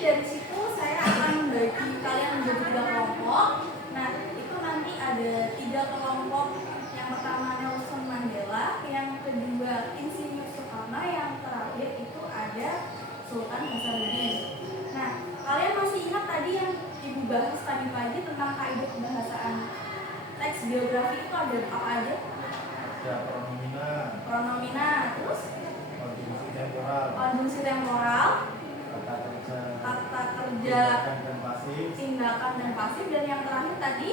dari situ saya akan bagi kalian menjadi 3 kelompok. Nah, itu nanti ada 3 kelompok. Yang pertama Nelson Mandela, yang kedua Insinyur Soekarno, yang terakhir itu ada Sultan Hasanuddin. Nah, kalian masih ingat tadi yang Ibu bahas tadi pagi tentang kaidah kebahasaan teks biografi itu ada apa aja? Ya, pronomina, terus konjungsi temporal, kata kerja, tindakan dan pasif, dan yang terakhir tadi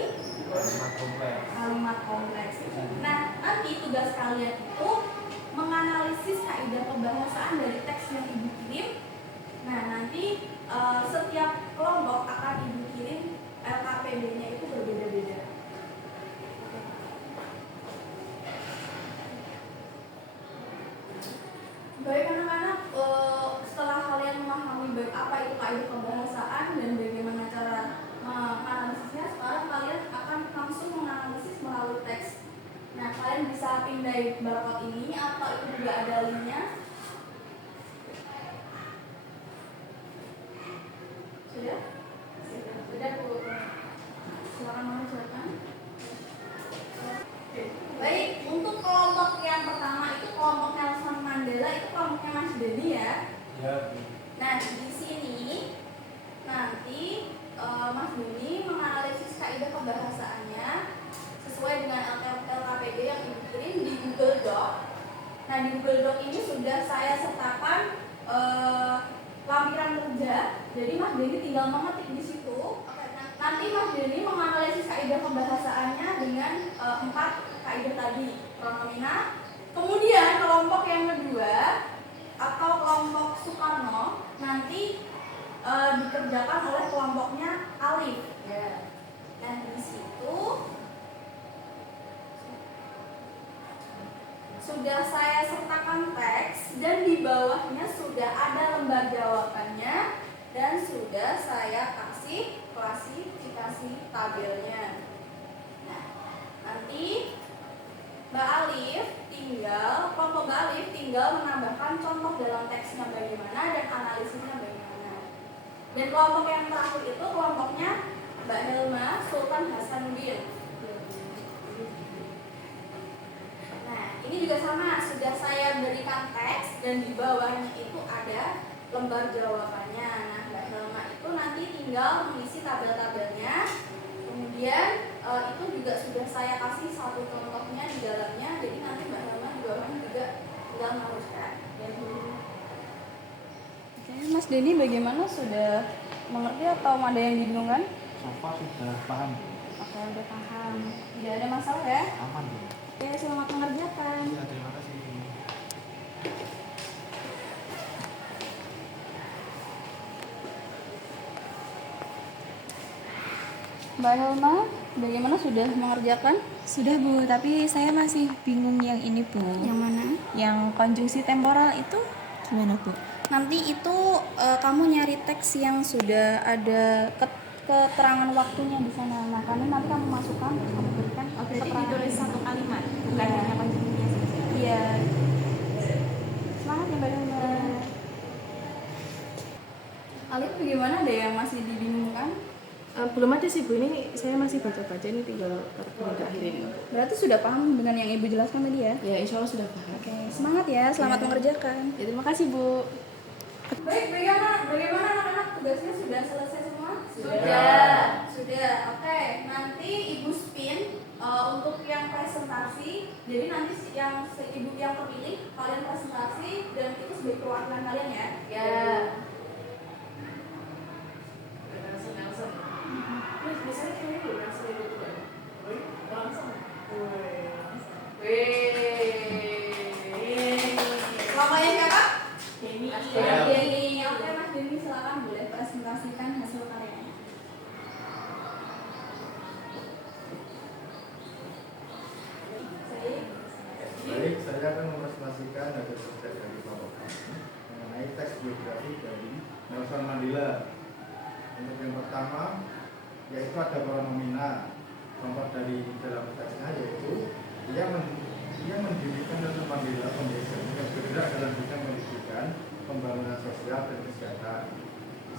kalimat kompleks. Nah, nanti tugas kalian itu menganalisis kaidah kebahasaan dari teks yang Ibu kirim. Nah, nanti setiap kelompok akan Ibu kirim LKPD-nya itu berbeda-beda. Baik anak-anak, setelah kalian memahami baik apa itu kaidah kebahasaan dan bagaimana cara menganalisisnya, sekarang kalian akan langsung menganalisis melalui teks. Nah, kalian bisa pindai barcode ini atau itu juga ada linknya. Sudah? Sudah, Bu. Silakan mengerjakan. Baik, untuk kelompok yang pertama itu kelompok Nelson Mandela, itu kelompoknya Mas Denny ya. Ya. Nah, di sini nanti Mas Denny menganalisis kaidah kebahasaannya sesuai dengan LKPD yang Ibu kirim di Google Doc. Nah, di Google Doc ini sudah saya sertakan lampiran kerja. Jadi Mas Denny tinggal mengetik di situ. Nanti Mas Denny menganalisis kaidah kebahasaannya dengan 4 kaidah tadi, pronomina. Kemudian kelompok yang kedua atau kelompok Soekarno nanti dikerjakan oleh kelompoknya Alif. Ya. Dan di situ sudah saya sertakan teks dan di bawahnya sudah ada lembar jawabannya dan sudah saya kasih klasifikasi tabelnya. Nah, nanti kelompok Mbak Alif tinggal menambahkan contoh dalam teksnya bagaimana dan analisisnya bagaimana. Dan kelompok yang terakhir itu kelompoknya Mbak Helma Sultan Hasanuddin. Nah, ini juga sama, sudah saya berikan teks dan di bawahnya itu ada lembar jawabannya. Nah, Mbak Helma itu nanti tinggal mengisi tabel-tabelnya. Kemudian itu juga sudah saya kasih satu contohnya di dalamnya. Jadi nanti Mbak Helma di bawahnya juga tinggal meneruskan. Oke, Mas Denny bagaimana, sudah mengerti atau ada yang dibingungkan? So far sudah paham. Oke, udah paham. Tidak ada masalah ya? Aman ya. Oke, selamat mengerjakan. Ya, terima kasih. Mbak Helma, bagaimana, sudah mengerjakan? Sudah Bu, tapi saya masih bingung yang ini Bu. Yang mana? Yang konjungsi temporal itu gimana Bu? Nanti itu kamu nyari teks yang sudah ada keterangan waktunya di sana. Nah, nanti kamu masukkan, terus kamu berikan. Oke, jadi ditulis satu kalimat, bukan hanya konjungsinya saja. Iya. Semangat ya Mbak Helma. Alif bagaimana, ada yang masih dibingungkan? Belum ada sih Bu, ini saya masih baca-baca, ini tinggal terpilih akhir ini. Berarti sudah paham dengan yang Ibu jelaskan tadi ya? Ya, insya Allah sudah paham. Oke, semangat ya, selamat mengerjakan. Ya, terima kasih Bu. Baik, bagaimana anak-anak, tugasnya sudah selesai semua? Sudah. Oke, nanti Ibu spin untuk yang presentasi. Jadi nanti yang Ibu yang terpilih, kalian presentasi dan itu sebagai perwakilan kalian ya? Ya. Kelompoknya siapa? Denny. Oke, Mas Denny, silakan boleh presentasikan hasil karyanya. Baik, saya akan mempresentasikan hasil riset dari kelompok kami mengenai teks biografi dari Nelson Mandela. Untuk yang pertama, yaitu ada pronomina. Contoh dari dalam teksnya yaitu ia mendirikan Nelson Mandela Foundation yang bergerak dalam bidang pendidikan, pembangunan sosial dan kesejahteraan.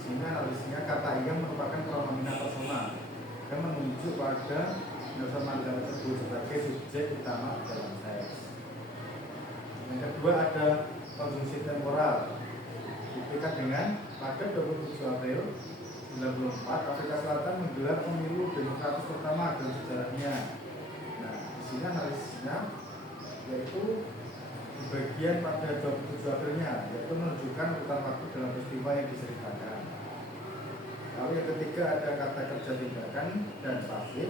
sini analisisnya kata yang merupakan pronomina personal yang menunjuk pada Nelson Mandela tersebut sebagai subjek utama dalam teks. Yang kedua ada konjungsi temporal. Buktikan dengan pada 27 April 1994 Afrika Selatan menggelar pemilu demokratis pertama dalam sejarahnya. Nah, di sini analisisnya yaitu di bagian pada 27 Aprilnya, yaitu menunjukkan urutan waktu dalam peristiwa yang diceritakan. Lalu yang ketiga ada kata kerja tindakan dan pasif.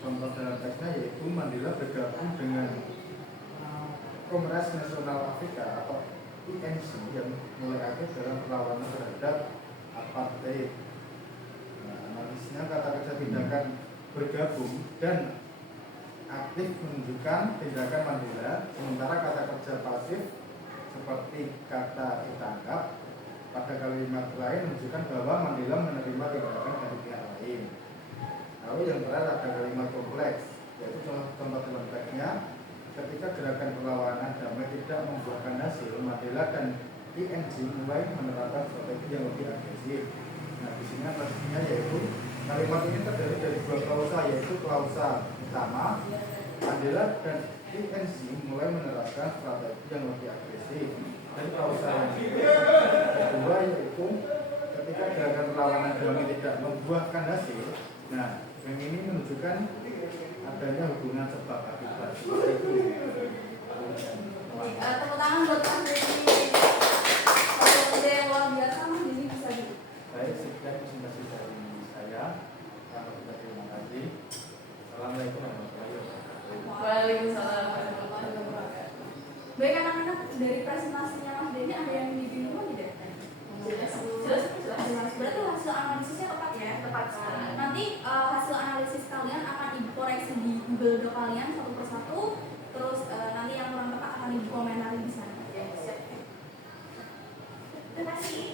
Contoh dalam teksnya yaitu Mandela bergabung dengan Kongres Nasional Afrika atau INC yang mulai aktif dalam perlawanan terhadap apartheid. Nah, analisisnya kata kerja tindakan bergabung dan aktif menunjukkan tindakan Mandela, sementara kata kerja pasif seperti kata ditangkap pada kalimat lain menunjukkan bahwa Mandela menerima tindakan dari pihak lain. Lalu yang terakhir ada kalimat kompleks, yaitu contoh dalam teksnya ketika gerakan perlawanan damai tidak membuahkan hasil, Mandela dan INC mulai menerapkan strategi yang lebih agresif. Nah, di sini analisisnya yaitu kalimat ini terdiri dari dua klausa, yaitu klausa utama Mandela dan INC mulai menerapkan strategi yang lebih agresif, dan klausa yang kedua yaitu ketika gerakan perlawanan damai tidak membuahkan hasil. Nah, yang ini menunjukkan adanya hubungan sebab akibat. Itu. Tepuk tangan buat Mas Denny. Kalau ide yang luar biasa, Mas Denny bisa gitu. Baik, sekian presentasi dari saya. Terima kasih. Assalamualaikum warahmatullahi wabarakatuh. Waalaikumsalam warahmatullahi wabarakatuh. Baik anak-anak, dari presentasinya Mas Denny ada yang dibingung tidak? Jelas. Berarti hasil analisisnya tepat ya? Tepat sekali. Nanti hasil analisis kalian akan ibu koreksi di Google Doc kalian satu persatu. Terus nanti yang kurang tepat akan ibu komentari di sana. Ya, siap. Terima kasih.